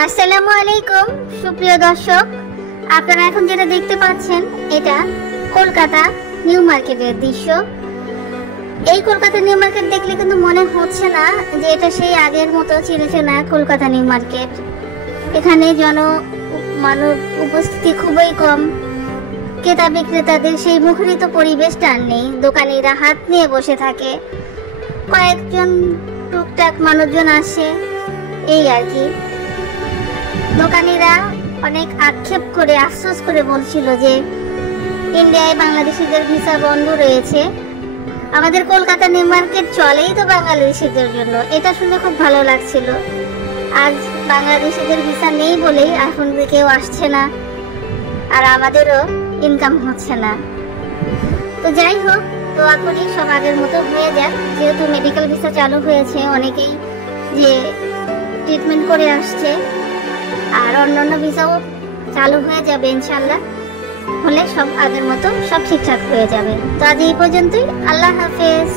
আসসালামু আলাইকুম সুপ্রিয় দর্শক, আপনারা এখন যেটা দেখতে পাচ্ছেন এটা কলকাতা নিউ মার্কেটের দৃশ্য। এই কলকাতা নিউ মার্কেট দেখলে কিন্তু মনে হচ্ছে না যে এটা সেই আগের মতো চিরচেনা কলকাতা নিউ মার্কেট। এখানে মানব উপস্থিতি খুবই কম, ক্রেতা বিক্রেতাদের সেই মুখরিত পরিবেশটা আর নেই। দোকানিরা হাত নিয়ে বসে থাকে, কয়েকজন টুকটাক মানুষজন আসে, এই আর কি। দোকানিরা অনেক আক্ষেপ করে আফসোস করে বলছিল যে ইন্ডিয়ায় বাংলাদেশিদের ভিসা বন্ধ রয়েছে, আমাদের কলকাতা নিউ মার্কেট চলেই তো বাংলাদেশিদের জন্য। এটা শুনে খুব ভালো লাগছিল। আজ বাংলাদেশিদের ভিসা নেই বলেই এখন কেউ আসছে না, আর আমাদেরও ইনকাম হচ্ছে না। তো যাই হোক, দোয়া করি সব আগের মতো হয়ে যাক। যেহেতু মেডিকেল ভিসা চালু হয়েছে, অনেকেই যে ট্রিটমেন্ট করে আসছে, আর অন্যান্য ভিসাও চালু হয়ে যাবে ইনশাল্লাহ। হলে সব আগের মতো সব ঠিকঠাক হয়ে যাবে। তো আজ এই পর্যন্তই। আল্লাহ হাফেজ।